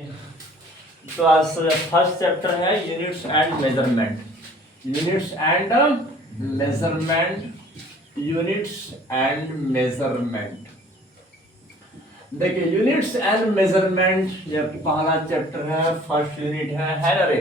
तो आज first chapter है units and measurement. Units and measurement, units and measurement. देखिए यूनिट्स एंड मेजरमेंट ये पहला चैप्टर है, फर्स्ट यूनिट है ना रे।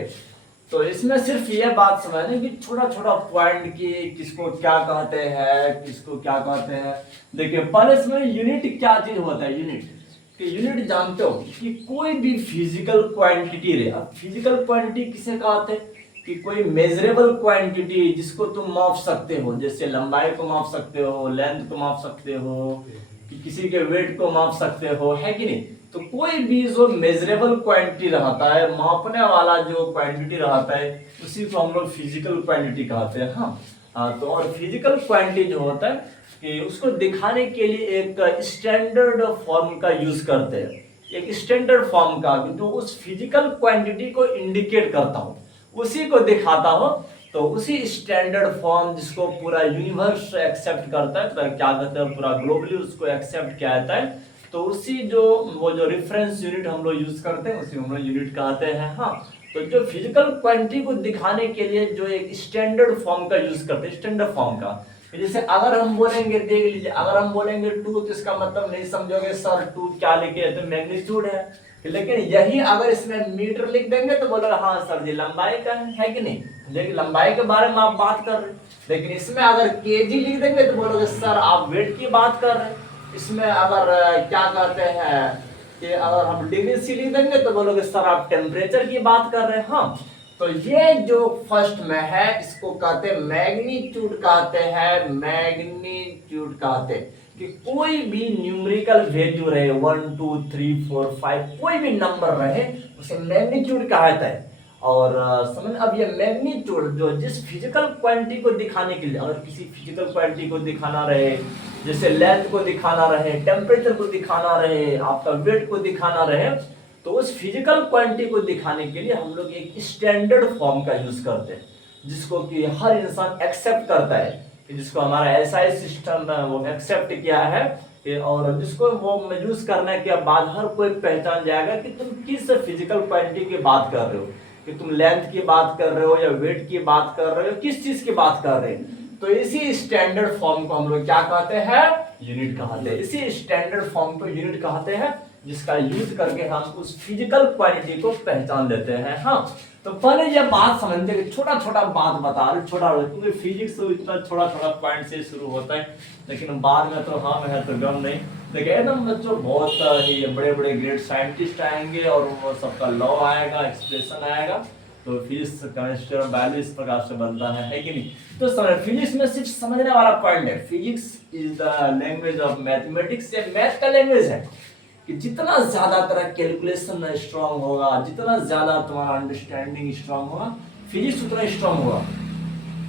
तो इसमें सिर्फ ये बात समझना कि छोटा छोटा पॉइंट की किसको क्या कहते हैं, किसको क्या कहते हैं। देखिए पहले इसमें यूनिट क्या चीज होता है। यूनिट जानते हो कि कोई भी फिजिकल क्वांटिटी रे। अब फिजिकल क्वांटिटी किसे कहते हैं कि कोई मेजरेबल क्वांटिटी जिसको तुम माप सकते हो, जैसे लंबाई को माप सकते हो, लेंथ को माप सकते हो, कि किसी के वेट को माप सकते हो, है कि नहीं। तो कोई भी जो मेजरेबल क्वांटिटी रहता है, मापने वाला जो क्वांटिटी रहता है, उसी को हम लोग फिजिकल क्वांटिटी कहते हैं। तो और फिजिकल क्वांटिटी जो होता है कि उसको दिखाने के लिए एक स्टैंडर्ड फॉर्म का यूज करते हैं, एक स्टैंडर्ड फॉर्म का जो उस फिजिकल क्वांटिटी को इंडिकेट करता हो, उसी को दिखाता हो। तो उसी स्टैंडर्ड फॉर्म जिसको पूरा यूनिवर्स एक्सेप्ट करता है, तो क्या कहते हैं, पूरा ग्लोबली उसको एक्सेप्ट किया जाता है। तो उसी वो जो रेफरेंस यूनिट हम लोग यूज करते हैं, उसी हम लोग यूनिट कहते हैं। तो जो फिजिकल क्वांटिटी को दिखाने के लिए जो एक स्टैंडर्ड फॉर्म का यूज करते हैं, स्टैंडर्ड फॉर्म का। जैसे अगर हम बोलेंगे, देख लीजिए, अगर हम बोलेंगे टू, तो इसका मतलब नहीं समझोगे सर टू क्या लिखे, तो मैग्नीट्यूड है। लेकिन यही अगर इसमें मीटर लिख देंगे तो बोलोगे हाँ सर जी लंबाई का है कि नहीं। लेकिन लंबाई के बारे में आप बात कर रहे हैं। लेकिन इसमें अगर केजी लिख देंगे तो बोलोगे सर आप वेट की बात कर रहे हैं। इसमें अगर क्या कहते हैं कि अगर हम डिग्री सी लिख देंगे तो बोलोगे सर आप टेम्परेचर की बात कर रहे हैं। तो ये जो फर्स्ट में है इसको कहते हैं मैग्नीट्यूड कहते हैं, मैग्नीट्यूड कहते हैं कि कोई भी न्यूमेरिकल वैल्यू रहे 1 2 3 4 5 कोई भी नंबर रहे उसे मैग्नीट्यूड कहता है। और समझ, अब ये मैग्नीट्यूड जो जिस फिजिकल क्वांटिटी को दिखाने के लिए, अगर किसी फिजिकल क्वांटिटी को दिखाना रहे, जैसे लेंथ को दिखाना रहे, टेम्परेचर को दिखाना रहे, आपका वेट को दिखाना रहे, तो उस फिजिकल क्वांटिटी को दिखाने के लिए हम लोग एक स्टैंडर्ड फॉर्म का यूज करते हैं, जिसको कि हर इंसान एक्सेप्ट करता है, कि जिसको हमारा एसआई सिस्टम वो एक्सेप्ट किया है, और जिसको वो यूज करने के बाद हर कोई पहचान जाएगा कि तुम किस फिजिकल क्वांटिटी की बात कर रहे हो, कि तुम लेंथ की बात कर रहे हो या वेट की बात कर रहे हो, किस चीज की बात कर रहे हो। तो इसी स्टैंडर्ड फॉर्म को हम लोग क्या कहते हैं, यूनिट कहते हैं। इसी स्टैंडर्ड फॉर्म को यूनिट कहते हैं, जिसका यूज करके हम उस फिजिकल क्वांटिटी को पहचान लेते हैं। तो पहले ये बात समझते कि छोटा छोटा बात बता रहे, छोटा, क्योंकि फिजिक्स तो इतना छोटा छोटा पॉइंट से शुरू होता है, लेकिन बाद में तो हम है तो गम नहीं। देखिए एकदम बच्चों बहुत ही बड़े बड़े ग्रेट साइंटिस्ट आएंगे और वो सबका लॉ आएगा, एक्सप्रेशन आएगा। तो फिजिक्स, केमिस्ट्री और बायोलॉजी इस प्रकार से बनता है कि नहीं। तो समझ, फिजिक्स में सिर्फ समझने वाला पॉइंट है, physics is the language of mathematics, ये मैथ का लैंग्वेज है। कि जितना ज्यादा तेरा कैलकुलेशन स्ट्रांग होगा, जितना ज्यादा तुम्हारा अंडरस्टैंडिंग स्ट्रांग होगा, फिजिक्स उतना स्ट्रांग होगा।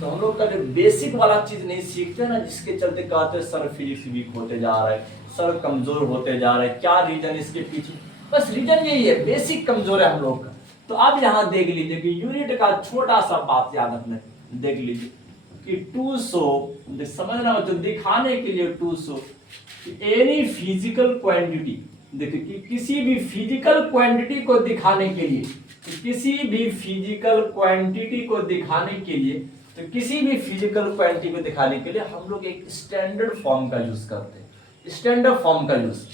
तो हम लोग का जो बेसिक वाला चीज नहीं सीखते ना, जिसके चलते कहते हैं सर फिजिक्स वीक होते जा रहा है, सर कमजोर होते जा रहे हैं, क्या रीजन इसके पीछे। बस रीजन यही है, बेसिक कमजोर है हम लोग का। तो अब यहाँ देख लीजिए कि यूनिट का छोटा सा बात याद रखना, देख लीजिए कि 200 समझना, जो दिखाने के लिए 200 एनी फिजिकल क्वांटिटी, देखिए कि किसी भी फिजिकल क्वांटिटी को दिखाने के लिए, किसी भी फिजिकल क्वांटिटी को दिखाने के लिए, तो किसी भी फिजिकल क्वांटिटी को दिखाने के लिए हम लोग एक स्टैंडर्ड फॉर्म का यूज करते हैं। स्टैंडर्ड फॉर्म का यूज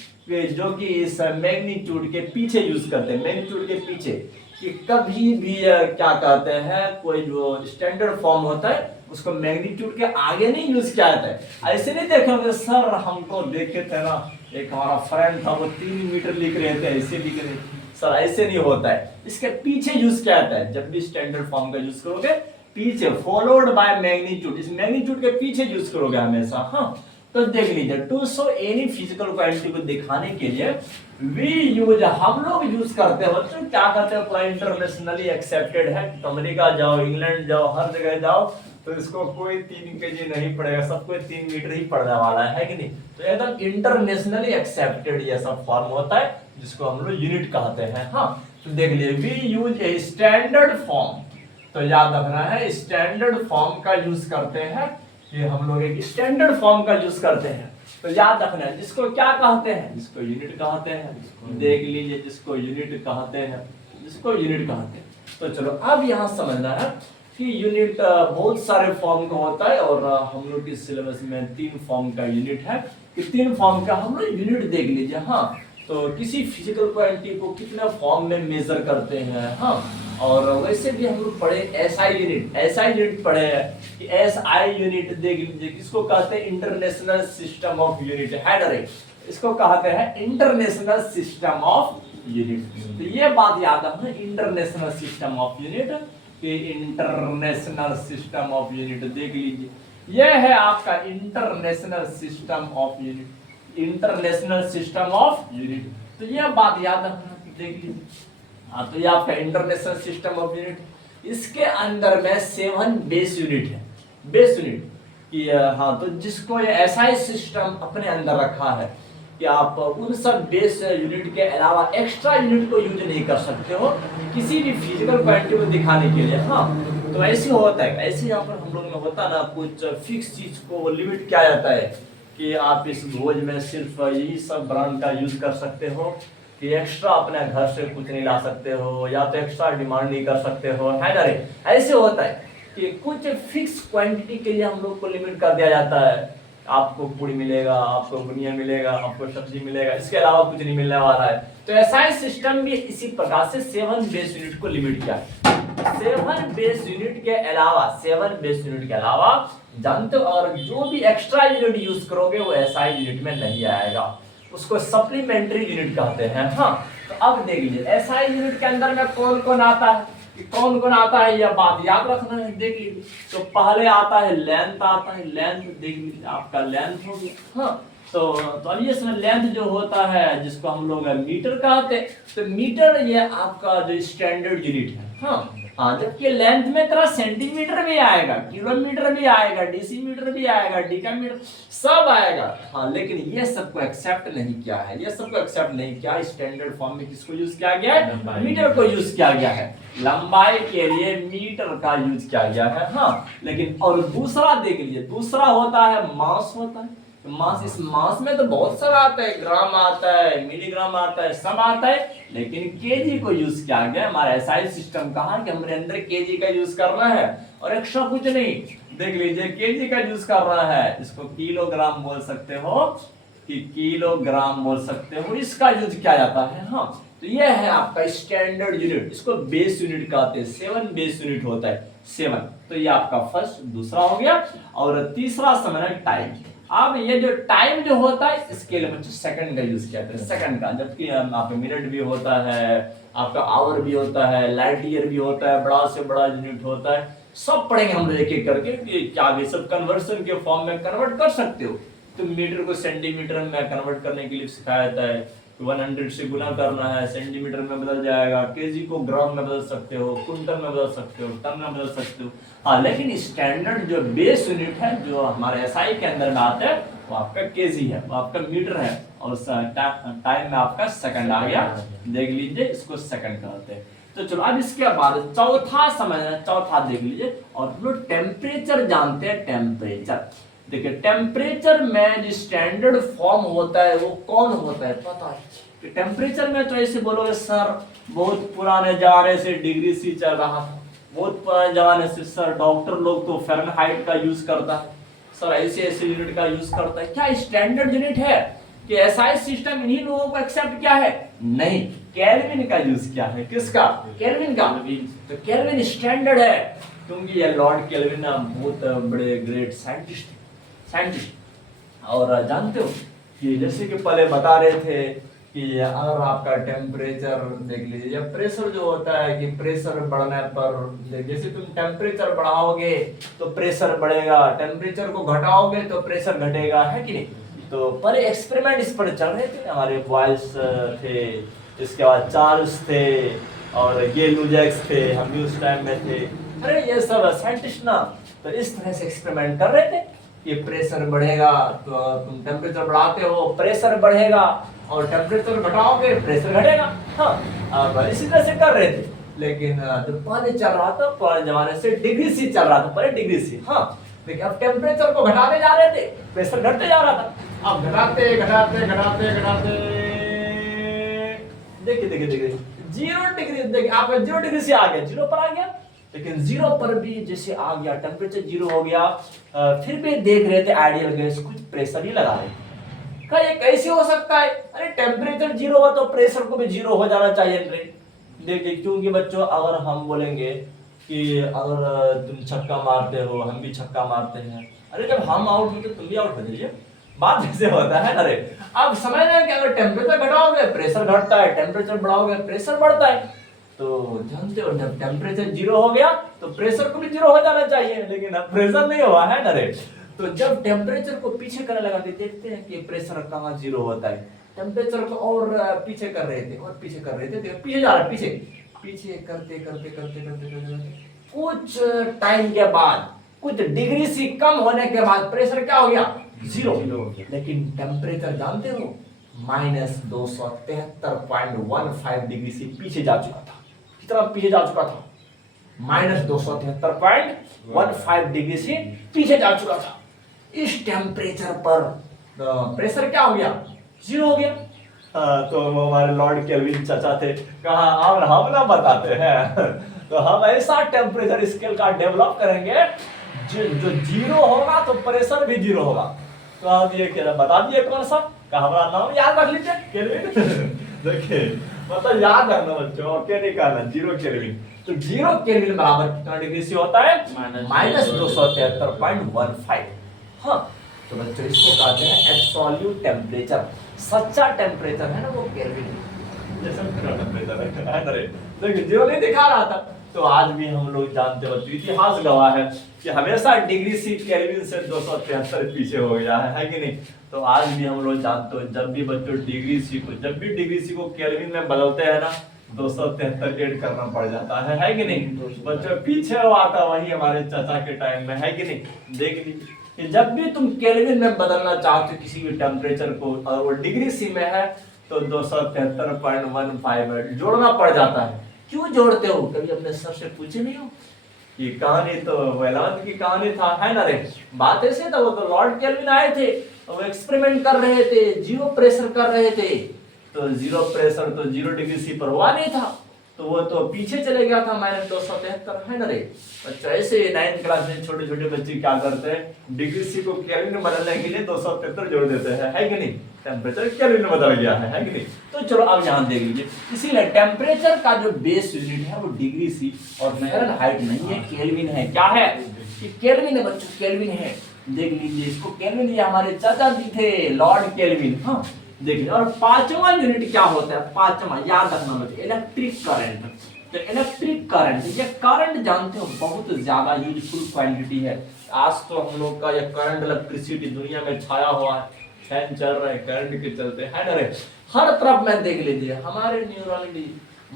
जो कि इस मैग्नीट्यूड के पीछे यूज करते हैं, मैग्नीट्यूड के पीछे, कि कभी भी क्या कहते हैं, कोई जो स्टैंडर्ड फॉर्म होता है उसको मैग्नीट्यूड के आगे नहीं यूज किया जाता है। ऐसे नहीं देखोगे सर, हमको देखे थे ना, एक हमारा फ्रेंड था वो 3 मीटर लिख रहे थे, ऐसे लिख रहे सर, ऐसे नहीं होता है। इसके पीछे यूज किया जाता है। जब भी स्टैंडर्ड फॉर्म का यूज करोगे, पीछे फॉलोड बाय मैग्नीट्यूड, इस मैग्नीट्यूड के पीछे यूज करोगे हमेशा। तो देख लीजिए 200 एनी फिजिकल क्वांटिटी को दिखाने के लिए वी यूज, हम लोग यूज करते हैं बच्चों, क्या करते हैं, पूरा इंटरनेशनली एक्सेप्टेड है। अमेरिका जाओ, इंग्लैंड जाओ, हर जगह जाओ, तो इसको कोई 3 केजी नहीं पड़ेगा, सबको 3 मीटर ही पड़ने वाला है कि नहीं। तो एकदम इंटरनेशनली एक्सेप्टेड ये सब फॉर्म होता है, जिसको हम लोग यूनिट कहते हैं। तो देख लिए we use a standard form, तो याद रखना है स्टैंडर्ड फॉर्म का यूज करते हैं, ये हम लोग एक स्टैंडर्ड फॉर्म का यूज करते हैं। तो याद रखना है, जिसको क्या कहते हैं, जिसको यूनिट कहते हैं, देख लीजिए जिसको यूनिट कहते हैं, जिसको यूनिट कहते हैं। तो चलो अब यहाँ समझना है कि यूनिट बहुत सारे फॉर्म का होता है, और हम लोग के सिलेबस में 3 फॉर्म का यूनिट है कि 3 फॉर्म का हम लोग यूनिट देख लीजिए। हाँ, तो किसी फिजिकल क्वांटिटी को कितने फॉर्म में मेजर करते हैं। हाँ, और वैसे भी हम लोग पढ़े एसआई यूनिट पढ़े हैं कि एसआई यूनिट देख लीजिए, किसको कहते हैं, इंटरनेशनल सिस्टम ऑफ यूनिट है ना रे, इसको कहते हैं इंटरनेशनल सिस्टम ऑफ यूनिट। तो ये बात याद रखना, इंटरनेशनल सिस्टम ऑफ यूनिट, कि इंटरनेशनल सिस्टम ऑफ यूनिट देख लीजिए, यह है आपका international system of unit, international system of unit. तो यह बात याद रखना, देख लीजिए। हाँ, तो ये आपका इंटरनेशनल सिस्टम ऑफ यूनिट, इसके अंदर में 7 बेस यूनिट है, बेस यूनिट कि हाँ, तो जिसको ये एसआई सिस्टम अपने अंदर रखा है कि आप उन सब बेस यूनिट के अलावा एक्स्ट्रा यूनिट को यूज नहीं कर सकते हो किसी भी फिजिकल क्वांटिटी को दिखाने के लिए। हाँ, तो ऐसे होता है, ऐसे यहाँ पर हम लोग में होता है ना, कुछ फिक्स चीज को लिमिट किया जाता है कि आप इस भोज में सिर्फ यही सब ब्रांड का यूज कर सकते हो, कि एक्स्ट्रा अपने घर से कुछ नहीं ला सकते हो, या तो एक्स्ट्रा डिमांड नहीं कर सकते हो, है ना रे। ऐसे होता है कि कुछ फिक्स क्वांटिटी के लिए हम लोग को लिमिट कर दिया जाता है, आपको पूरी मिलेगा, आपको बुनिया मिलेगा, आपको सब्जी मिलेगा, इसके अलावा कुछ नहीं मिलने वाला है। तो ऐसा सिस्टम भी इसी प्रकार से 7 बेस यूनिट को लिमिट किया है। 7 बेस यूनिट के अलावा, 7 बेस यूनिट के अलावा जानते हो, और जो भी एक्स्ट्रा यूनिट यूज करोगे वो एसआई यूनिट में नहीं आएगा, उसको सप्लीमेंट्री यूनिट कहते हैं। हाँ, तो अब देख लीजिए एसआई यूनिट के अंदर में कौन कौन आता है, कौन कौन आता है, यह बात याद रखना है। देख लीजिए, तो पहले आता है लेंथ, आता है लेंथ, देख लीजिए आपका लेंथ हो गया। हाँ, तो अब ये समय लेंथ जो होता है जिसको हम लोग मीटर कहते हैं, तो मीटर ये आपका जो स्टैंडर्ड यूनिट है। हाँ, जबकि लेंथ में तरह सेंटीमीटर भी आएगा, किलोमीटर भी आएगा, डेसीमीटर भी आएगा, डीकामीटर सब आएगा। हाँ, लेकिन ये सबको एक्सेप्ट नहीं किया है, ये सबको एक्सेप्ट नहीं किया। स्टैंडर्ड फॉर्म में किसको यूज किया गया है, मीटर को यूज किया गया है, लंबाई के लिए मीटर का यूज किया गया है। हाँ, लेकिन और दूसरा देख लीजिए, दूसरा होता है मास होता है। तो मास, इस मास में तो बहुत सारा आता है, ग्राम आता है, मिलीग्राम आता है, सब आता है, लेकिन केजी को यूज किया गया। हमारा एसआई सिस्टम कहा कि हमारे अंदर केजी का यूज करना है और एक्स्ट्रा कुछ नहीं। देख लीजिए केजी का यूज कर रहा है, इसको किलोग्राम बोल सकते हो, कि किलोग्राम बोल सकते हो, इसका यूज किया जाता है। हाँ, तो यह है आपका स्टैंडर्ड यूनिट, इसको बेस यूनिट कहते हैं। 7 बेस यूनिट होता है, 7। तो ये आपका फर्स्ट, दूसरा हो गया। और तीसरा समझना टाइम। अब ये जो टाइम जो होता है इसके लिए बच्चों सेकंड का यूज किया जाता है, सेकंड का। जबकि आपका मिनट भी होता है, आपका आवर भी होता है, लाइट ईयर भी होता है, बड़ा से बड़ा यूनिट होता है, सब पढ़ेंगे हम लोग एक एक करके कि क्या ये सब कन्वर्सन के फॉर्म में कन्वर्ट कर सकते हो। तो मीटर को सेंटीमीटर में कन्वर्ट करने के लिए सिखाया जाता है, 100 से गुना करना है, सेंटीमीटर में बदल जाएगा, केजी को ग्राम में बदल सकते हो, कुंटल में बदल सकते हो, टन में बदल सकते हो। हाँ, लेकिन स्टैंडर्ड जो बेस यूनिट है जो हमारे एसआई के अंदर में आता है वो आपका केजी है, वो आपका मीटर है, और टाइम में आपका सेकंड आ गया। देख लीजिए, इसको सेकंड कहते हैं। तो चलो अब इसके बाद चौथा समझना, चौथा देख लीजिए। और हम लोग टेम्परेचर जानते हैं, टेम्परेचर। देखिए टेम्परेचर में जो स्टैंडर्ड फॉर्म होता है वो कौन होता है पता है कि टेम्परेचर में तो ऐसे बोलोगे सर बहुत पुराने जमाने से डिग्री सी चल रहा था, बहुत पुराने जमाने से सर डॉक्टर लोग तो फ़ारेनहाइट का यूज करता है, सर ऐसे ऐसे यूनिट का यूज करता है। क्या स्टैंडर्ड यूनिट है कि एसआई सिस्टम इन्हीं लोगों को एक्सेप्ट किया है? नहीं, केल्विन का यूज किया है। किसका? केल्विन का। तो केल्विन स्टैंडर्ड है क्योंकि ये लॉर्ड केल्विन बहुत बड़े ग्रेट साइंटिस्ट और जानते हो कि जैसे कि पहले बता रहे थे कि अगर आपका टेम्परेचर देख लीजिए या प्रेशर जो होता है कि प्रेशर बढ़ने पर जैसे तुम टेम्परेचर बढ़ाओगे तो प्रेशर बढ़ेगा, टेम्परेचर को घटाओगे तो प्रेशर घटेगा, है कि नहीं? तो पर एक्सपेरिमेंट इस पर चल रहे थे, हमारे बॉयल्स थे, इसके बाद चार्ल्स थे और ये लुजैक्स थे, हम भी उस टाइम में थे। अरे ये सब साइंटिस्ट ना तो इस तरह से एक्सपेरिमेंट कर रहे थे कि प्रेशर बढ़ेगा तो तुम टेम्परेचर बढ़ाते हो, प्रेशर बढ़ेगा, और टेम्परेचर घटाओगे प्रेशर घटेगा। हाँ, अब इसी तरह से कर रहे थे। लेकिन जो पहले चल रहा था, पुराने जमाने से डिग्री सी चल रहा था, पहले डिग्री सी। हाँ, देखिए अब टेम्परेचर को घटाने जा रहे थे, प्रेशर घटते जा रहा था। अब घटाते घटाते घटाते घटाते देखिए देखिए देखिए 0 डिग्री, देखिए आपका 0 डिग्री से आ गया 0 पर आ गया, लेकिन 0 पर भी जैसे आ गया टेम्परेचर 0 हो गया, फिर भी देख रहे थे आइडियल गैस कुछ प्रेशर ही लगा रहे थे। क्या ये कैसे हो सकता है? अरे टेम्परेचर 0 हुआ तो प्रेशर को भी 0 हो जाना चाहिए। देखिए क्योंकि बच्चों अगर हम बोलेंगे कि अगर तुम छक्का मारते हो हम भी छक्का मारते हैं, अरे जब हम आउट होते तुम भी आउट हो जाइए, बात ऐसे होता है। अरे अब समझ रहे हैं कि अगर टेम्परेचर घटाओगे प्रेशर घटता है, टेम्परेचर बढ़ाओगे प्रेशर बढ़ता है। तो जानते हो जब टेम्परेचर 0 हो गया तो प्रेशर को भी 0 हो जाना चाहिए, लेकिन अब प्रेशर नहीं हुआ है ना रे। तो जब टेम्परेचर को पीछे करने लगा थे, देखते हैं कि प्रेशर कहाँ 0 होता है, टेम्परेचर को और पीछे कर रहे थे और पीछे कर रहे थे, पीछे जा रहा है, पीछे पीछे करते करते करते करते करते कुछ टाइम के बाद, कुछ डिग्री से कम होने के बाद प्रेशर क्या हो गया 0। लेकिन टेम्परेचर जानते हो -273.15 डिग्री से पीछे जा चुका था। कितना पीछे जा चुका था? -273.15 डिग्री से पीछे जा चुका था। इस टेम्परेचर पर प्रेशर क्या हो गया 0 हो गया। तो हमारे लॉर्ड केल्विन चाचा थे, कहा हम ना बताते हैं तो हम ऐसा टेम्परेचर स्केल का डेवलप करेंगे जो 0 होगा तो प्रेशर भी 0 होगा। तो आप ये क्या बता दिए कौन सा का, हमारा नाम याद रख लीजिए केल्विन। देखिए मतलब याद रखना बच्चों, क्या नहीं कहना 0 केल्विन। तो 0 केल्विन बराबर कितना डिग्री से होता है? -273.15। हाँ तो बच्चों इसको कहते हैं एब्सोल्यूट टेम्परेचर। सच्चा टेम्परेचर है ना वो केल्विन जैसा टेम्परेचर है। देखिए 0 नहीं दिखा रहा था। तो आज भी हम लोग जानते हो, इतिहास गवाह है कि हमेशा डिग्री सी केल्विन से 273 पीछे हो गया है कि नहीं। तो आज भी हम लोग जानते हो जब भी बच्चों डिग्री सी को केल्विन में बदलते हैं ना 273 ऐड करना पड़ जाता है कि नहीं। बच्चों पीछे हुआ था वही हमारे चाचा के टाइम में, है कि नहीं। देख लीजिए कि जब भी तुम केल्विन में बदलना चाहते हो किसी भी टेम्परेचर को और वो डिग्री सी में है तो 273.15 जोड़ना पड़ जाता है। क्यों जोड़ते हो? कभी अपने सर से पूछे नहीं हो? ये कहानी तो वेदांत की कहानी था, है ना रे। बात ऐसे था, वो तो लॉर्ड केल्विन आए थे, वो एक्सपेरिमेंट कर रहे थे, 0 प्रेशर कर रहे थे। तो 0 प्रेशर तो 0 डिग्री सी पर हुआ नहीं था, तो वो तो पीछे चले गया था -273, है ना रे। अच्छा ऐसे 9th क्लास में छोटे छोटे बच्चे क्या करते हैं, डिग्री सी को केल्विन में बदलने के लिए 273 जोड़ देते हैं, है कि नहीं। टेम्परेचर केल्विन में बदल गया है कि नहीं। तो चलो अब यहाँ देख लीजिए, इसीलिए टेम्परेचर का जो बेस यूनिट है वो डिग्री सी और फ़ारेनहाइट नहीं है, केल्विन है। क्या है? कि केल्विन है बच्चों, केल्विन है। देख लीजिए इसको केल्विन, ये हमारे चाचा जी थे लॉर्ड केल्विन। हाँ देख लीजिए। और 5वां यूनिट क्या होता है? 5वां याद रखना बच्चों, इलेक्ट्रिक करंट। तो इलेक्ट्रिक करंट, ये करंट जानते हो बहुत ज्यादा यूजफुल क्वांटिटी है। आज तो हम लोग का ये करंट इलेक्ट्रिसिटी दुनिया में छाया हुआ है, फैन चल रहे हैं करंट के चलते, है ना रे। हर तरफ में देख लीजिए हमारे न्यूरॉन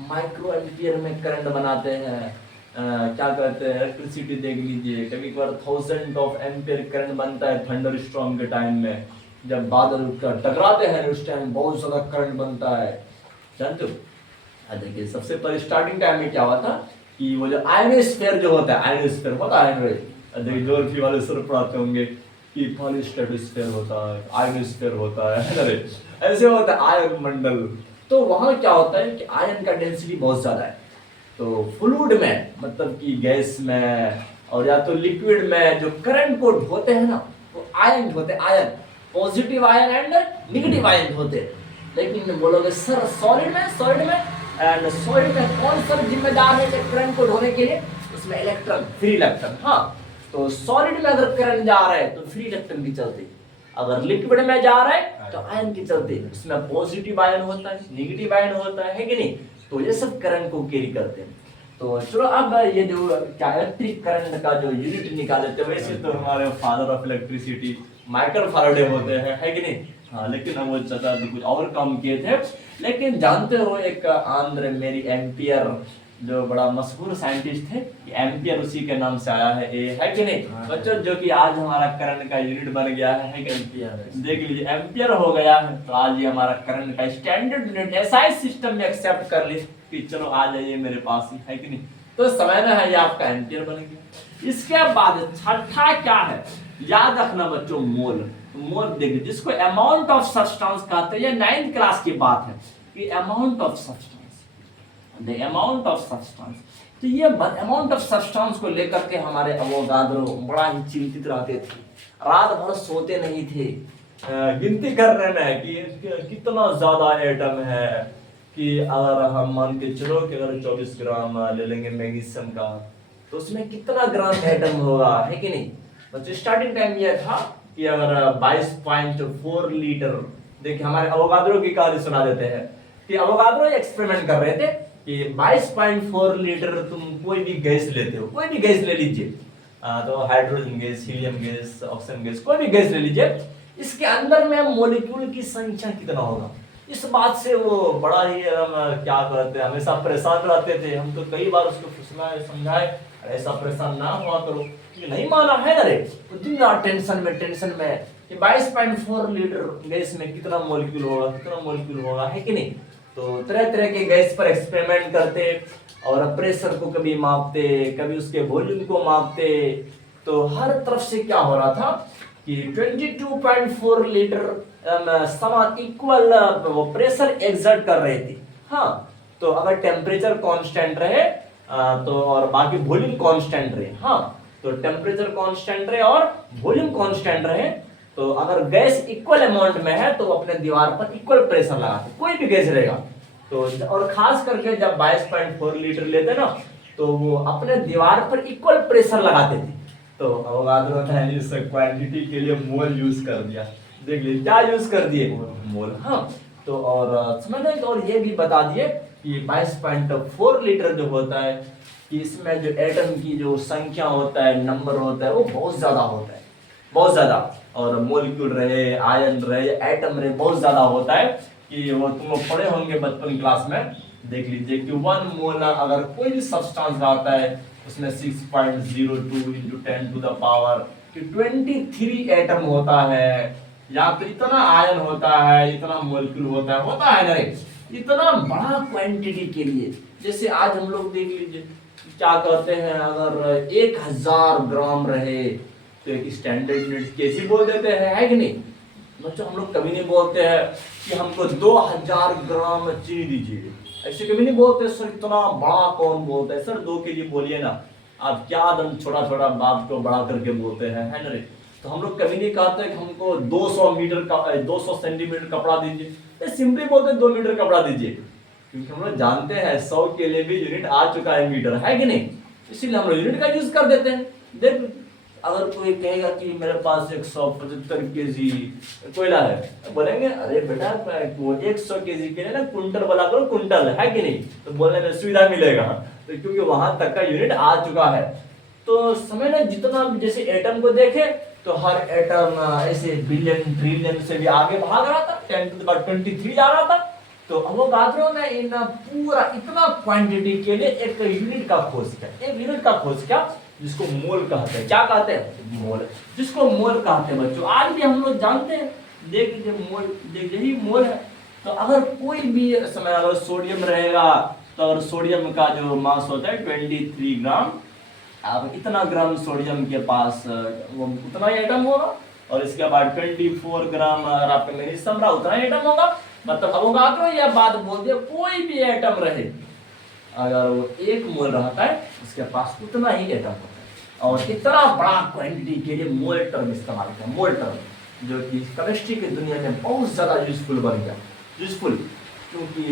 माइक्रो एम्पियर में करंट बनाते हैं। क्या कहते हैं इलेक्ट्रिसिटी देख लीजिए, कभी कभार 1000 ऑफ एम्पियर करंट बनता है थंडर स्टॉर्म के टाइम में, जब बादल टकराते हैं उस टाइम बहुत ज्यादा करंट बनता है, जानते हो। देखिए सबसे पहले स्टार्टिंग टाइम में क्या हुआ था कि वो जो आयनोस्फीयर जो होता है, आयनोस्फीयर पता है, देखिए ज्योग्राफी वाले सर पढ़ाते होंगे कि पॉलीस्ट्रेटोस्फीयर होता है, आयनोस्फीयर होता है, अरे ऐसे होता है आयन मंडल। तो वहां क्या होता है कि आयन का डेंसिटी बहुत ज्यादा है, तो फ्लूइड में मतलब कि गैस में और या तो लिक्विड में जो करंट को ढोते हैं ना वो आयन होते हैं, ion positive ion and negative ion होते हैं। लेकिन बोलोगे सर सॉलिड में एंड सॉलिड में कौन सा जिम्मेदार है करंट को ढोने के लिए? उसमें इलेक्ट्रॉन, फ्री इलेक्ट्रॉन। हाँ तो सॉलिड में अगर करंट जा रहा है तो फ्री इलेक्ट्रॉन की चलती, अगर लिक्विड में जा रहा है तो आयन की चलती। उसमें पॉजिटिव आयन होता है, नेगेटिव आयन होता है कि नहीं। तो ये सब करंट को कैरी करते हैं। तो चलो अब ये जो क्या इलेक्ट्रिक करंट का जो यूनिट निकाले थे, वैसे तो हमारे father of electricity Michael Faraday होते हैं, है कि नहीं। हाँ लेकिन हम वो चाचा तो कुछ और काम किए थे। लेकिन जानते हो एक आंध्र मेरी एम्पियर जो बड़ा मशहूर साइंटिस्ट थे, एम्पियर उसी के नाम से आया है, ये है कि नहीं बच्चों, जो कि आज हमारा करंट का यूनिट बन गया है कि एम्पियर। देख लीजिए एम्पियर हो गया है, तो आज ये हमारा करंट का स्टैंडर्ड यूनिट एसआई सिस्टम में एक्सेप्ट कर ली कि चलो आ जाइए मेरे पास ही, है कि नहीं। तो समय ना है, ये आपका एम्पियर बन गया। इसके बाद छठा क्या है, याद रखना बच्चों, मोल। मोल देखिए, जिसको अमाउंट ऑफ सब्सटेंस कहते हैं, ये 9th क्लास की बात है कि amount of substance, the amount of substance. तो ये अमाउंट ऑफ सब्सटेंस को लेकर के हमारे अवोगाद्रो बड़ा ही चिंतित रहते थे, रात भर सोते नहीं थे, गिनती करने में कि कितना ज्यादा एटम है, कि अगर हम मान के चलो कि अगर 24 ग्राम ले लेंगे मैग्नीशियम का, तो उसमें कितना ग्राम एटम होगा, है कि नहीं। बच्चों स्टार्टिंग टाइम यह था कि अगर 22.4 लीटर, देखिए हमारे अवोगाद्रो की कहानी सुना देते हैं कि अवोगाद्रो एक्सपेरिमेंट कर रहे थे कि 22.4 लीटर तुम कोई भी गैस लेते हो, कोई भी गैस ले लीजिए, तो hydrogen gas, helium gas, oxygen gas, कोई भी गैस ले लीजिए, इसके अंदर में मॉलिक्यूल की संख्या कितना होगा। इस बात से वो बड़ा ही क्या करते हैं, हमेशा परेशान रहते थे। हम तो कई बार उसको समझाए, ऐसा परेशान ना हुआ करो, ये नहीं माना है ना रे, तो दिन रात टेंशन में कि 22.4 लीटर गैस में कितना मॉलिक्यूल होगा, कितना मॉलिक्यूल होगा, है कि नहीं। तो तरह तरह के गैस पर एक्सपेरिमेंट करते और प्रेशर को कभी मापते, कभी उसके वॉल्यूम को मापते। तो हर तरफ से क्या हो रहा था कि 22.4 लीटर समान इक्वल वो प्रेशर एक्सर्ट कर रहे थे। हाँ, तो अगर टेम्परेचर कांस्टेंट रहे तो और बाकी वॉल्यूम कांस्टेंट रहे, हाँ, तो टेम्परेचर कांस्टेंट रहे और वॉल्यूम कांस्टेंट रहे, तो अगर गैस इक्वल अमाउंट में है तो अपने दीवार पर इक्वल प्रेशर लगाते, कोई भी गैस रहेगा तो। और खास करके जब 22.4 लीटर लेते ना, तो वो अपने दीवार पर इक्वल प्रेशर लगाते थे। तो अवोगाद्रो ने इस क्वांटिटी के लिए मोल यूज कर दिया। देख लीजिए क्या यूज कर दिए, मोल। हाँ, तो और समझ रहे, और ये भी बता दिए कि 22.4 लीटर जो होता है कि इसमें जो एटम की जो संख्या होता है, नंबर होता है, वो बहुत ज्यादा होता है, बहुत ज्यादा। और मॉलिक्यूल रहे, आयन रहे, एटम रहे, बहुत ज्यादा होता है कि वो तुम लोग पढ़े होंगे बचपन क्लास में। देख लीजिए कि 1 मोल अगर कोई भी सब्सटेंस आता है उसमें 6.02 into 10 to the power 23 atom होता है, या तो इतना आयन होता है, इतना मॉलिक्यूल होता है ना रे, इतना बड़ा क्वांटिटी के लिए। जैसे आज हम लोग देख लीजिए क्या कहते हैं, अगर 1000 ग्राम रहे तो एक स्टैंडर्ड यूनिट केजी बोल देते हैं, है कि नहीं। बच्चों हम लोग कभी नहीं बोलते हैं कि हमको 2000 ग्राम चीनी दीजिए, ऐसे कभी नहीं बोलते। सर इतना बड़ा कौन बोलता है, सर 2 केजी बोलिए ना, आप क्या दम छोटा छोटा बात को बड़ा करके बोलते हैं, है ना रे। तो हम लोग कभी नहीं कहते कि हमको 200 मीटर का 200 सेंटीमीटर कपड़ा दीजिए, सिंपली बोलते 2 मीटर कपड़ा दीजिए, क्योंकि हम लोग जानते हैं 100 के लिए भी यूनिट आ चुका है मीटर, है कि नहीं, इसीलिए हम लोग यूनिट का यूज कर देते हैं। देख अगर कोई कहेगा कि मेरे पास 175 केजी कोयला है, बोलेंगे अरे बेटा वो 100 केजी के लिए ना कुंटल वाला करो, कुंटल, है कि नहीं, तो बोलने में सुविधा मिलेगा, तो क्योंकि वहां तक का यूनिट आ चुका है। तो समय ना जितना जैसे एटम को देखे तो हर एटम ऐसे बिलियन ट्रिलियन से भी आगे भाग रहा था, 10 to the power 23 जा रहा था। तो अवोगाद्रो ने इन पूरा इतना क्वांटिटी के लिए एक यूनिट का खोज किया, एक यूनिट का खोज किया जिसको मोल कहते हैं। क्या कहते हैं, मोल, जिसको मोल कहते हैं। बच्चों आज भी हम लोग जानते हैं, देख लीजिए मोल, देख यही मोल है। तो अगर कोई भी समय अगर सोडियम रहेगा तो अगर सोडियम का जो मास होता है 23 ग्राम, अब इतना ग्राम सोडियम के पास वो उतना ही एटम होगा, और इसके बाद 24 ग्राम आपका मैग्नीशियम रहा, उतना ही एटम होगा। मतलब अवोगाद्रो यह बात बोल दिया कोई भी एटम रहे अगर वो 1 मोल रहता है उसके पास उतना ही एटम होता है। और इतना बड़ा क्वांटिटी के लिए मोल टर्म इस्तेमाल किया, मोल टर्म, जो कि केमिस्ट्री की दुनिया में बहुत ज्यादा यूजफुल बन गया, यूजफुल। क्योंकि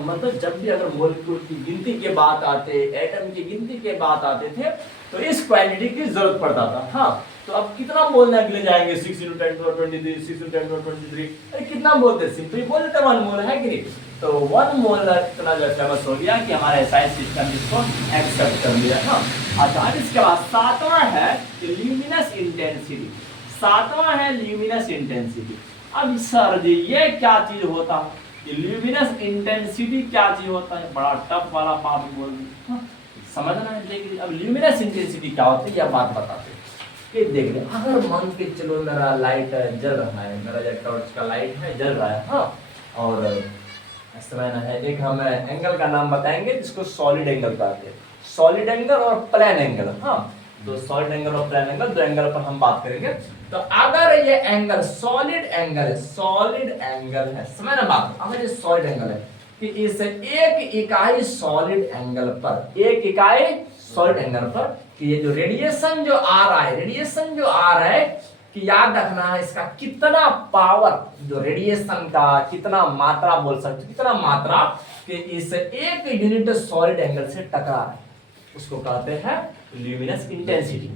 मतलब जब भी अगर मॉलिक्यूल की गिनती के बात आते, एटम की गिनती के बात आते थे, तो इस क्वांटिटी की जरूरत पड़ता था। हाँ, तो अब कितना बोलने के लिए जाएंगे, 6 × 10⁻23, 6 × 10⁻23, अरे कितना बोलते, सिंपली बोल देते 1 मोल, है कि नहीं। तो 1 मोल इतना जो फेमस हो गया कि हमारे SI सिस्टम इसको एक्सेप्ट कर लिया। हाँ, अच्छा इसके बाद 7वां है ल्यूमिनस इंटेंसिटी। 7वां है ल्यूमिनस इंटेंसिटी। अब सर जी ये क्या चीज होता है, ल्यूमिनस इंटेंसिटी क्या चीज होता है, बड़ा टफ वाला बात बोल दी, समझना है। देखिए अब ल्यूमिनस इंटेंसिटी क्या होती है, यह बात बताते हैं कि देखिए अगर मान के चलो मेरा लाइट जल रहा है, मेरा जो टॉर्च का लाइट है जल रहा है, हाँ, और समय है एक हम एंगल का नाम बताएंगे जिसको सॉलिड एंगल कहते हैं। सॉलिड एंगल और प्लेन एंगल। हाँ, तो सॉलिड एंगल और प्लेन एंगल, दो एंगल पर हम बात करेंगे। तो अगर ये एंगल सॉलिड एंगल है, समझ ना बात, अगर ये सॉलिड एंगल है कि इस एक इकाई सॉलिड एंगल पर, कि ये जो रेडिएशन जो आ रहा है, कि याद रखना है इसका कितना पावर, जो रेडिएशन का कितना मात्रा बोल सकते, कितना मात्रा कि इस एक यूनिट सॉलिड एंगल से टकरा रहा है, उसको कहते हैं ल्यूमिनस इंटेंसिटी।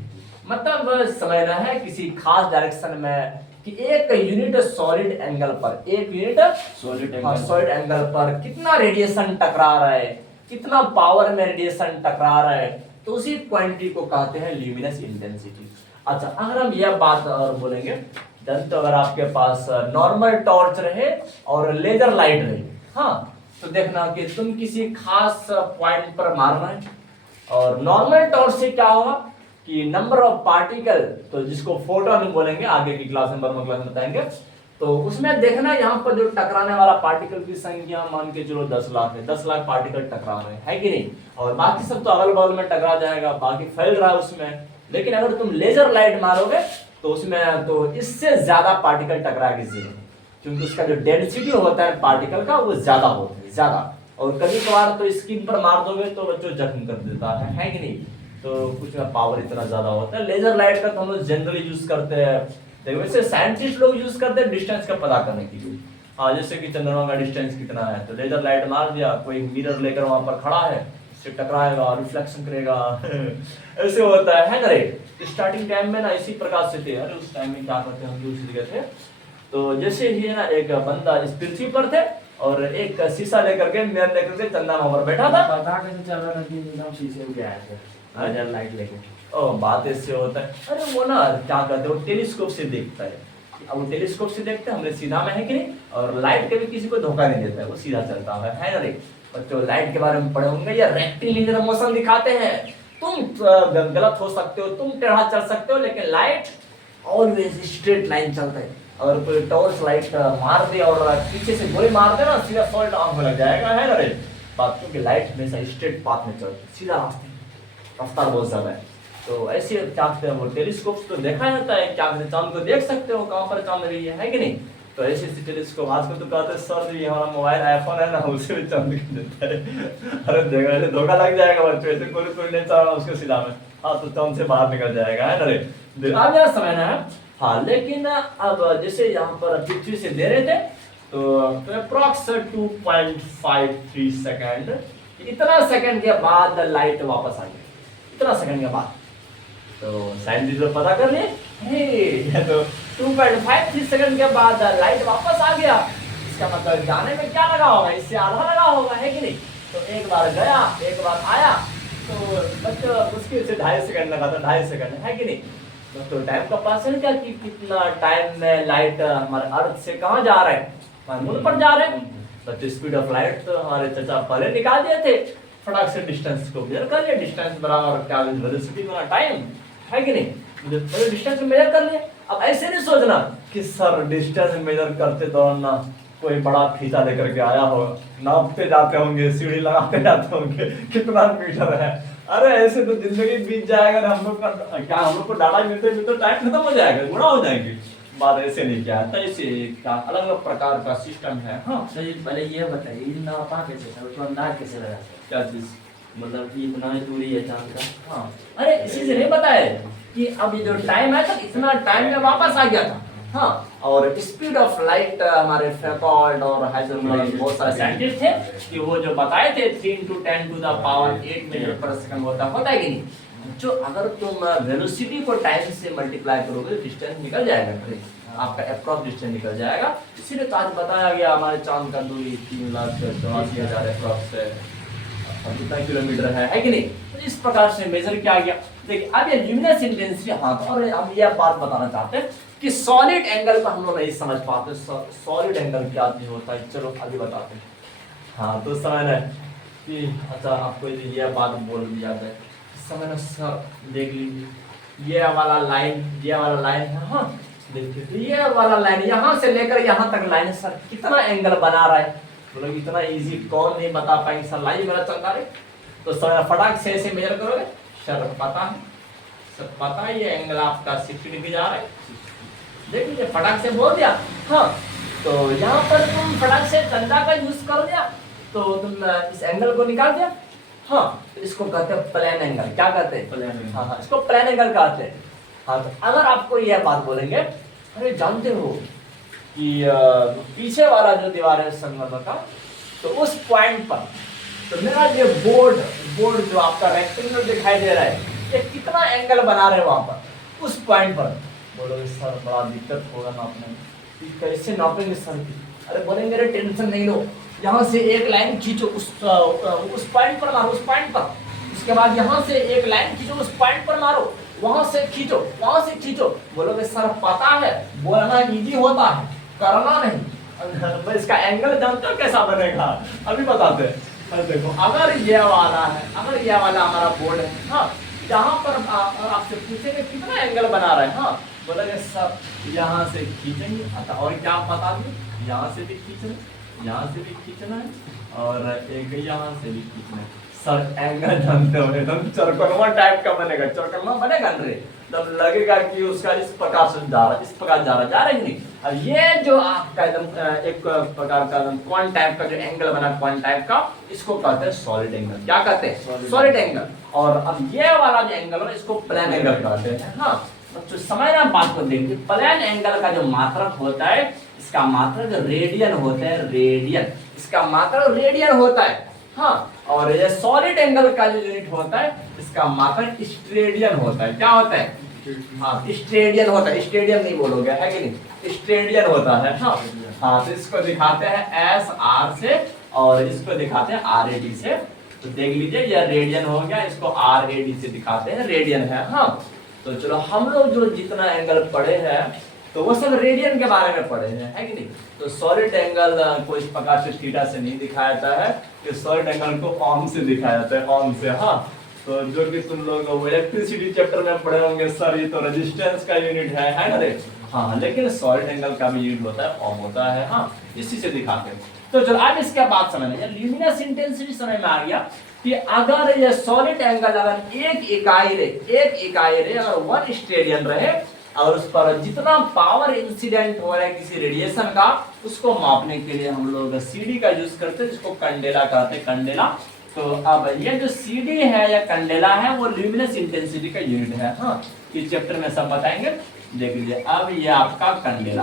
मतलब समझना है किसी खास डायरेक्शन में कि एक यूनिट सॉलिड एंगल पर, सॉलिड एंगल पर कितना रेडिएशन टकरा रहा है, कितना पावर में रेडिएशन टकरा रहा है, तो उसी क्वांटिटी को कहते हैं ल्यूमिनस इंटेंसिटी। अच्छा, अगर हम यह बात और बोलेंगे, तो अगर आपके पास नॉर्मल टॉर्च रहे और लेजर लाइट रहे, हाँ, तो देखना कि तुम किसी खास पॉइंट पर मार रहे हैं, और नॉर्मल टॉर्च से क्या होगा कि नंबर ऑफ पार्टिकल, तो जिसको फोटोन बोलेंगे, आगे की क्लास में बताएंगे, तो उसमें देखना यहाँ पर जो टकराने वाला पार्टिकल की संख्या मान के चलो 10 लाख है, 10 लाख पार्टिकल टकरा रहे हैं, है कि नहीं, और बाकी सब तो अगल बगल में टकरा जाएगा, बाकी फैल रहा है उसमें। लेकिन अगर तुम लेजर लाइट मारोगे तो उसमें तो इससे ज्यादा पार्टिकल टकराएगी इससे, क्योंकि उसका जो डेंसिटी होता है पार्टिकल का वो ज्यादा होता है, ज्यादा। और कभी कभार तो स्किन पर मार दोगे तो बच्चों जख्म कर देता है कि नहीं, तो कुछ में पावर इतना ज्यादा होता है। लेजर लाइट का तो हम लोग जनरली यूज करते हैं, देखो वैसे साइंटिस्ट लोग यूज करते हैं डिस्टेंस का पता करने के लिए। हाँ, जैसे कि चंद्रमा का डिस्टेंस कितना है, तो लेजर लाइट मार दिया, कोई मिरर लेकर वहां पर खड़ा है, उससे टकराएगा, रिफ्लेक्शन करेगा ऐसे होता है ना रे। स्टार्टिंग टाइम में ना इसी प्रकार से थे, अरे उस टाइम में क्या करते हैं हम भी उसी जगह थे, तो जैसे ही है ना एक बंदा इस पृथ्वी पर थे और एक शीशा लेकर के, मिरर लेकर के चंदा पर बैठा था, पता कैसे चल रहा था कि एकदम शीशे में आया था लेजर लाइट लेके। ओ, बात ऐसे होता है, अरे वो ना क्या कहते हैं, वो टेलीस्कोप से देखता है। अब वो टेलीस्कोप से देखते हैं, हमने सीधा में है कि नहीं, और लाइट कभी किसी को धोखा नहीं देता है, वो सीधा चलता है ना रे। बच्चों लाइट के बारे में पढ़े होंगे, या रेक्टिलिनियर मोशन दिखाते हैं, तुम गलत हो सकते हो, तुम टेढ़ा चल सकते हो, लेकिन लाइट ऑलवेज स्ट्रेट लाइन चलता है। और कोई टॉर्च लाइट मार दे और पीछे से गोली मार दे ना, सीधा फॉल्ट आंख में लग जाएगा, है ना रे बात, क्योंकि लाइट हमेशा स्ट्रेट पाथ में चलती है, सीधा रास्ते, रफ्तार बहुत ज्यादा है। तो ऐसे क्या कहते हैं, वो टेलीस्कोप तो देखा जाता है, क्या कहते हैं, चांद को देख सकते हो, कहाँ पर चांद रही है कि नहीं। तो ऐसे टेलीस्कोप आजकल तो कहते हैं सर ये हमारा मोबाइल आईफोन है ना, उसे भी चांद दिखा देता है। अरे देखो ऐसे धोखा लग जाएगा बच्चों, ऐसे कोई नहीं चल रहा उसके सिला में, हाँ, तो चांद से बाहर निकल जाएगा, है ना रे। अब यह समझना है। हाँ, लेकिन अब जैसे यहाँ पर पृथ्वी से दे रहे थे, तो अप्रॉक्स 2.53 सेकंड, इतना सेकंड के बाद लाइट वापस आ गई, इतना सेकंड के बाद। तो साइंटिस्ट लोग पता कर लिए, तो 2.53 सेकंड के बाद लाइट वापस आ गया, इसका मतलब जाने में क्या लगा होगा, इससे आधा लगा होगा, है कि नहीं। तो एक बार गया, एक बार आया, तो बच्चों मुश्किल से 2.5 सेकंड लगा था, 2.5 सेकंड, है कि नहीं। तो टाइम का पास है क्या कि कितना टाइम में लाइट हमारे अर्थ से कहाँ जा रहे हैं, हमारे मून पर जा रहे हैं। तो स्पीड ऑफ लाइट तो हमारे चाचा पहले निकाल दिए थे, फटाक से डिस्टेंस को मेजर कर लिया, डिस्टेंस बराबर क्या वेलोसिटी गुना टाइम, है कि नहीं, मुझे डिस्टेंस मेजर कर लिया। अब ऐसे नहीं सोचना कि सर डिस्टेंस मेजर करते दौड़ना कोई बड़ा फीता लेकर के आया होगा, नापते जाते होंगे, सीढ़ी लगाते जाते होंगे कितना मीटर है। अरे ऐसे तो जिंदगी बीत जाएगा, हम लोग का क्या, हम लोग को डाटा मिलते मिलते टाइम खत्म हो जाएगा, गुणा हो जाएंगे। बात ऐसे नहीं, क्या है ऐसे का अलग अलग प्रकार का सिस्टम है। हाँ, तो ये पहले ये बताइए नापा कैसे था, उसको अंदाज कैसे लगा, क्या चीज, मतलब कि इतना ही दूरी है चांद का। हाँ, अरे इसी से नहीं बताया कि अब ये जो टाइम है, तो इतना टाइम में वापस आ गया था। हाँ, और स्पीड ऑफ लाइट हमारे फैकल्ट और हाइजेनबर्ग बहुत सारे साइंटिस्ट थे कि वो जो बताए थे 3 × 10⁸ मीटर पर सेकंड होता है कि नहीं। जो अगर तुम वेलोसिटी को टाइम से मल्टीप्लाई करोगे तो डिस्टेंस निकल जाएगा, आपका अप्रॉक्स डिस्टेंस निकल जाएगा। इसीलिए तो आज बताया गया हमारे चांद का दूरी 3,84,000 अप्रॉक्स कितना किलोमीटर है कि नहीं। तो इस प्रकार से मेजर किया गया। देखिए अब ये ल्यूमिनस इंटेंसिटी, हाँ, और हम यह बात बताना चाहते हैं कि सॉलिड एंगल को हम लोग नहीं समझ पाते, सॉलिड एंगल क्या चीज होता है, चलो अभी बताते हैं। हाँ, तो समझ रहे कि अच्छा आपको यह बात बोल दिया जाए, समझ सर देख लीजिए ये वाला लाइन है, हाँ देखिए, तो ये वाला लाइन यहाँ से लेकर यहाँ तक लाइन, सर कितना एंगल बना रहा है, मतलब इतना इजी कौन नहीं बता पाएंगे सर, लाइए मेरा चलता रहे तो सर फटाक से ऐसे मेजर करोगे, सर पता है, सर पता है ये एंगल आपका 60 डिग्री जा रहा है, देख लीजिए फटाक से बोल दिया। हाँ तो यहाँ पर तुम फटाक से डंडा का यूज कर दिया तो तुम इस एंगल को निकाल दिया। हाँ तो इसको कहते हैं प्लेन एंगल। क्या कहते हैं? Plane angle. हाँ हाँ इसको प्लेन एंगल कहते हैं। हाँ तो अगर आपको यह बात बोलेंगे, अरे जानते हो कि पीछे वाला जो दीवार है संगमरमर का, तो उस पॉइंट पर तो मेरा जो बोर्ड जो आपका रेक्टेंगल दिखाई दे रहा है, ये कितना एंगल बना रहे वहां पर उस पॉइंट पर। बोलोगे सर बड़ा दिक्कत होगा नापने में, कैसे नापेंगे सर? अरे बोलेंगे अरे टेंशन नहीं लो, यहाँ से एक लाइन खींचो उस पॉइंट पर मारो, उस पॉइंट पर, उसके बाद यहाँ से एक लाइन खींचो उस पॉइंट पर मारो, वहां से खींचो, वहां से खींचो। बोलोगे सर पता है, बोलना इजी होता है, करना नहीं। इसका एंगल जानते हो कैसा बनेगा? अभी बताते हैं। देखो अगर ये वाला है, अगर ये वाला हमारा बोर्ड है, हाँ यहाँ पर आपसे पूछेंगे कितना एंगल बना रहे हैं, हाँ बोलेंगे सर यहाँ से खींचेंगे। अच्छा और क्या बता दें, यहाँ से भी खींचना, यहाँ से भी खींचना है और एक यहाँ से भी खींचना है। सर एंगल जानते हो एकदम चौकोरमा टाइप का बनेगा, चौकोरमा बनेगा ना रे, तब लगेगा कि उसका इस प्रकार से जा रहा है, इस प्रकार जा रहा है नहीं। अब ये जो आपका एकदम एक प्रकार का क्वांट टाइप का जो एंगल बना, क्वांट टाइप का, इसको कहते हैं सॉलिड एंगल। क्या कहते हैं? Solid angle. और अब ये वाला जो एंगल है इसको प्लेन एंगल कहते हैं। हाँ तो समझना बात को देखिए, प्लेन एंगल का जो मात्रक होता है, इसका मात्रक रेडियन होता है, रेडियन, इसका मात्रक रेडियन होता है। हाँ और ये सॉलिड एंगल का जो यूनिट होता है, इसका मात्रक स्टेडियन होता है। क्या होता है? हाँ स्टेडियन होता है, स्टेडियम नहीं बोलोगे है कि नहीं, स्टेडियन होता है। हाँ हाँ तो इसको दिखाते हैं एस आर से और इसको दिखाते हैं आर ए डी से। तो देख लीजिए यह रेडियन हो गया, इसको आर ए डी से दिखाते हैं, रेडियन है। हाँ तो चलो हम लोग जो जितना एंगल पढ़े हैं तो वो सब रेडियन के बारे में पढ़े हैं, है कि नहीं। तो सॉलिड एंगल को इस प्रकार से थीटा से नहीं दिखाया जाता है, कि सॉलिड एंगल को ओम से दिखाया जाता है, ओम से। हाँ तो जो कि तुम लोग इलेक्ट्रिसिटी चैप्टर में पढ़े होंगे, सर ये तो रेजिस्टेंस का यूनिट है ना रे। हाँ लेकिन सॉलिड एंगल का भी यूनिट होता है, ओम होता है। हाँ इसी से दिखाते हैं। तो चलो अब इसके बाद समझ ल्यूमिनस इंटेंसिटी समझ में आ गया कि अगर ये सॉलिड एंगल अगर एक इकाई रे अगर 1 स्टेडियन रहे और उस पर जितना पावर इंसिडेंट हो रहा है किसी रेडिएशन का, उसको मापने के लिए हम लोग सीडी का यूज करते हैं, जिसको कंडेला कहते हैं, कंडेला। तो अब ये जो सीडी है या कंडेला है वो ल्यूमिनस इंटेंसिटी का यूनिट है। हाँ इस चैप्टर में सब बताएंगे, देख लीजिए। अब ये आपका कंडेला,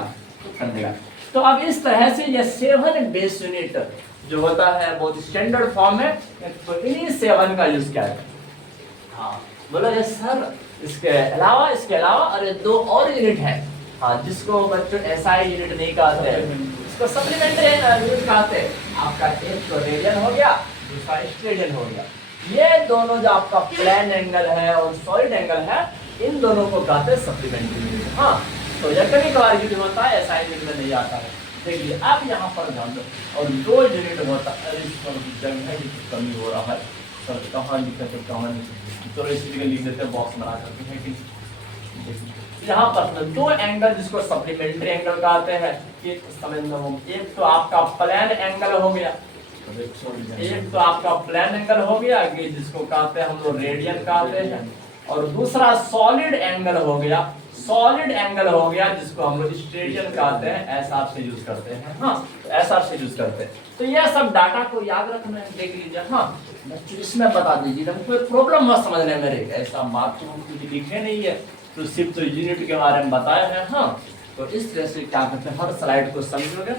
कंडेला। तो अब इस तरह से ये 7 बेस यूनिट जो होता है बहुत स्टैंडर्ड फॉर्म है, तो इन्हीं 7 का यूज किया है। हाँ बोलो ये सर इसके अलावा अरे 2 और यूनिट है, हाँ जिसको बच्चों एसआई यूनिट नहीं कहते हैं, इसको सप्लीमेंट्री यूनिट कहते हैं। आपका एक तो रेडियन हो गया, दूसरा स्टेडियन हो गया। ये दोनों जो आपका प्लेन एंगल है और सॉलिड एंगल है, इन दोनों को कहते हैं सप्लीमेंट्री यूनिट। हाँ तो यह कभी कभार यूनिट होता है, एसआई यूनिट में नहीं आता है। देखिए अब यहाँ पर ध्यान दो, और 2 यूनिट होता है, इस पर जगह की कमी हो रहा है, सर कहाँ लिखा है कहाँ नहीं, तो इसी लिख देते हैं बॉक्स बना करते हैं कि यहाँ पर 2 एंगल जिसको सप्लीमेंट्री एंगल कहते हैं, एक समझना हो, एक तो आपका प्लेन एंगल हो गया, एक तो आपका प्लेन एंगल हो गया कि जिसको कहते हैं हम लोग रेडियन कहते हैं, और दूसरा सॉलिड एंगल हो गया, सॉलिड एंगल हो गया जिसको हम लोग स्टेडियन कहते हैं, एसआर से यूज करते हैं। हाँ तो एसआर से यूज करते हैं। तो यह सब डाटा को याद रखना है, देख लीजिए। हाँ इसमें बता दीजिए, कोई प्रॉब्लम मत समझने मेरे, ऐसा बात तो कुछ लिखे नहीं है, तो सिर्फ तो यूनिट के बारे में बताया है। हाँ तो इस तरह से क्या करते हैं, हर स्लाइड को समझोगे